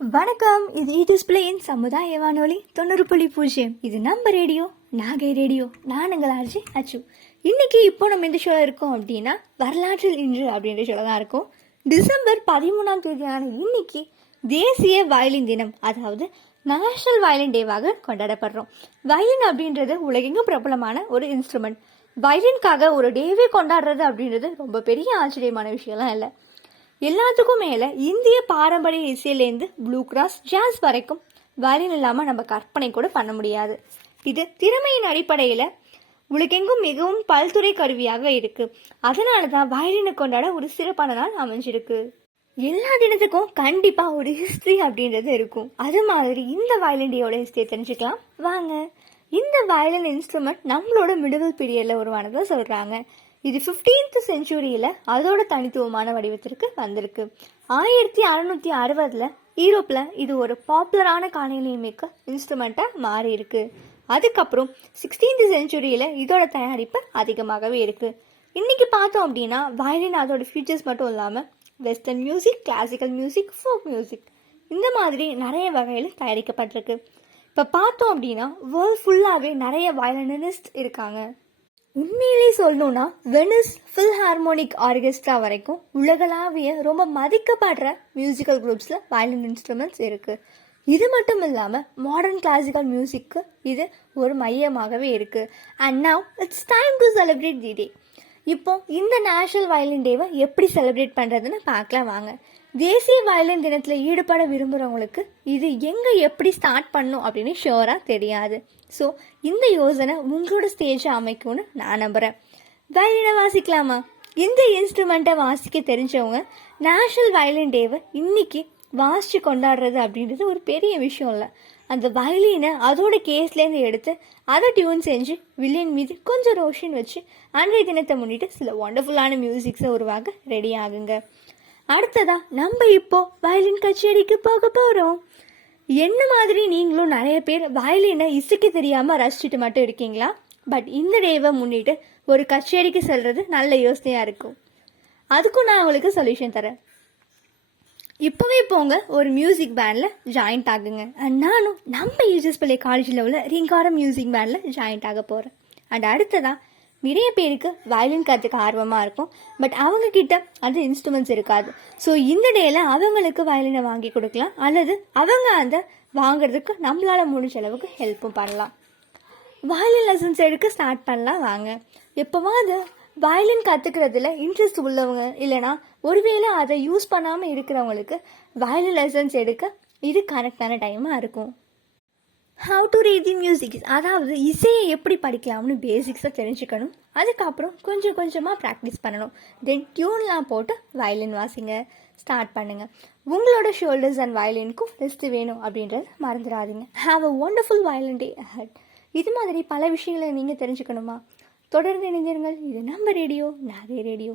வணக்கம். இது டிஸ்பிளேயின் சமுதாய வானொலி 90.0. இது நம்ம ரேடியோ, நாகை ரேடியோ. நான் உங்கள் ஆர்ஜி அச்சு. இன்னைக்கு இப்போ நம்ம எந்த ஷோ இருக்கோம் அப்படின்னா வரலாற்றில் இன்று அப்படின்ற ஷோ தான் இருக்கும். டிசம்பர் 13ஆம் தேதியான இன்னைக்கு தேசிய வயலின் தினம், அதாவது நேஷனல் வயலின் டேவாக கொண்டாடப்படுறோம். வயலின் அப்படின்றது உலகெங்கும் பிரபலமான ஒரு இன்ஸ்ட்ருமெண்ட். வயலின்காக ஒரு டேவே கொண்டாடுறது அப்படின்றது ரொம்ப பெரிய ஆச்சரியமான விஷயம்லாம் இல்லை. எல்லாத்துக்கும் மேல இந்திய பாரம்பரிய இசையிலேருந்து ப்ளூ கிராஸ், ஜாஸ் வரைக்கும் வயலின் இல்லாம நம்ம கற்பனை கூட பண்ண முடியாது. இது திறமையின் அடிப்படையில உலகெங்கும் மிகவும் பல்துறை கருவியாக இருக்கு. அதனாலதான் வயலினை கொண்டாட ஒரு சிறப்பான நாள் அமைஞ்சிருக்கு. எல்லா தினத்துக்கும் கண்டிப்பா ஒரு ஹிஸ்டரி அப்படின்றது இருக்கும். அது மாதிரி இந்த வயலின் டேயோட ஹிஸ்டரி தெரிஞ்சுக்கலாம் வாங்க. இந்த வயலின் இன்ஸ்ட்ருமெண்ட் நம்மளோட மிடில் பீரியட்ல உருவானதா சொல்றாங்க. இது 15th செஞ்சுரியில அதோட தனித்துவமான வடிவத்திற்கு வந்திருக்கு. 1660 யூரோப்ல இது ஒரு பாப்புலரான காலநிலைமிக்க இன்ஸ்ட்ருமெண்டா மாறி இருக்கு. அதுக்கப்புறம் 16th செஞ்சுரியில இதோட தயாரிப்பு அதிகமாகவே இருக்கு. இன்னைக்கு பார்த்தோம் அப்படின்னா வயலின் அதோட ஃபியூச்சர்ஸ் மட்டும் இல்லாம western music, classical music, folk music இந்த மாதிரி நிறைய வகையில் தயாரிக்கப்பட்டிருக்கு. இப்போ பார்த்தோம் அப்படின்னா வேர்ல்ட் ஃபுல்லாகவே நிறைய வயலினிஸ்ட் இருக்காங்க. உண்மையிலே சொல்லணும்னா வெனிஸ் ஃபில்ஹார்மோனிக் ஆர்கெஸ்ட்ரா வரைக்கும் உலகளாவிய ரொம்ப மதிக்கப்படுற மியூசிக்கல் குரூப்ஸில் வயலின் இன்ஸ்ட்ருமெண்ட்ஸ் இருக்குது. இது மட்டும் இல்லாமல் மாடர்ன் கிளாசிக்கல் மியூசிக்கு இது ஒரு மையமாகவே இருக்குது. And now it's time to celebrate the day. இப்போ இந்த நேஷனல் வயலின் டேவை எப்படி செலிப்ரேட் பண்ணுறதுன்னு பார்க்கலாம் வாங்க. தேசிய வயலின் தினத்தில் ஈடுபட விரும்புகிறவங்களுக்கு இது எங்கே எப்படி ஸ்டார்ட் பண்ணும் அப்படின்னு ஷுவராக தெரியாது. ஸோ இந்த யோசனை உங்களோட ஸ்டேஜை அமைக்கும்னு நான் நம்புகிறேன். வயலினை வாசிக்கலாமா? இந்த இன்ஸ்ட்ருமெண்ட்டை வாசிக்க தெரிஞ்சவங்க நேஷனல் வயலின் டேவை இன்னைக்கு வாசித்து கொண்டாடுறது அப்படின்றது ஒரு பெரிய விஷயம் இல்லை. அந்த வயலினை அதோட கேஸ்லேருந்து எடுத்து அதை டியூன் செஞ்சு வில்லின் மீது கொஞ்சம் ரோஷன் வச்சு அன்றைய தினத்தை முன்னிட்டு சில ஒண்டர்ஃபுல்லான மியூசிக்ஸை உருவாக ரெடி ஆகுங்க. அடுத்ததா நம்ம இப்போ வயலின் கச்சேரிக்கு போக போகிறோம். என்ன மாதிரி நீங்களும் நிறைய பேர் வயலினை இசைக்க தெரியாமல் ரசிச்சுட்டு மட்டும் இருக்கீங்களா? பட் இந்த டேவை முன்னிட்டு ஒரு கச்சேரிக்கு செல்றது நல்ல யோசனையாக இருக்கும். அதுக்கும் நான் உங்களுக்கு சொல்யூஷன் தரேன். இப்போவே போங்க, ஒரு மியூசிக் பேண்டில் ஜாயின்ட் ஆகுங்க. அண்ட் நானும் நம்ம யூஜஸ்பிள்ளை காலேஜில் உள்ள ரீங்காரம் மியூசிக் பேண்டில் ஜாயின்ட் ஆக போகிறேன். அண்ட் அடுத்ததா நிறைய பேருக்கு வயலின் கற்றுக்க ஆர்வமாக இருக்கும். பட் அவங்கக்கிட்ட அந்த இன்ஸ்ட்ருமெண்ட்ஸ் இருக்காது. ஸோ இந்த டேயில் அவங்களுக்கு வயலினை வாங்கி கொடுக்கலாம், அல்லது அவங்க அந்த வாங்குறதுக்கு நம்மளால் முடிஞ்ச அளவுக்கு ஹெல்ப்பும் பண்ணலாம். வயலின் லெசன்ஸ் எடுக்க ஸ்டார்ட் பண்ணலாம் வாங்க. எப்போவாது வயலின் கற்றுக்கிறதுல இன்ட்ரெஸ்ட் உள்ளவங்க, இல்லைனா ஒருவேளை அதை யூஸ் பண்ணாமல் இருக்கிறவங்களுக்கு வயலின் லெசன்ஸ் எடுக்க இது கரெக்டான டைமாக இருக்கும். How to read the music, அதாவது இசையை எப்படி படிக்கலாம்னு பேசிக்ஸாக தெரிஞ்சுக்கணும். அதுக்கப்புறம் கொஞ்சம் கொஞ்சமாக ப்ராக்டிஸ் பண்ணணும். தென் டியூன்லாம் போட்டு வயலின் வாசிங்க, ஸ்டார்ட் பண்ணுங்கள். உங்களோட ஷோல்டர்ஸ் அண்ட் வயலினுக்கும் ரெஸ்ட் வேணும் அப்படின்றது மறந்துடாதீங்க. Have a wonderful violin day ahead. இது மாதிரி பல விஷயங்களை நீங்கள் தெரிஞ்சுக்கணுமா? தொடர்ந்து இணைந்திருங்கள். இது நம்ம ரேடியோ, நாகை ரேடியோ.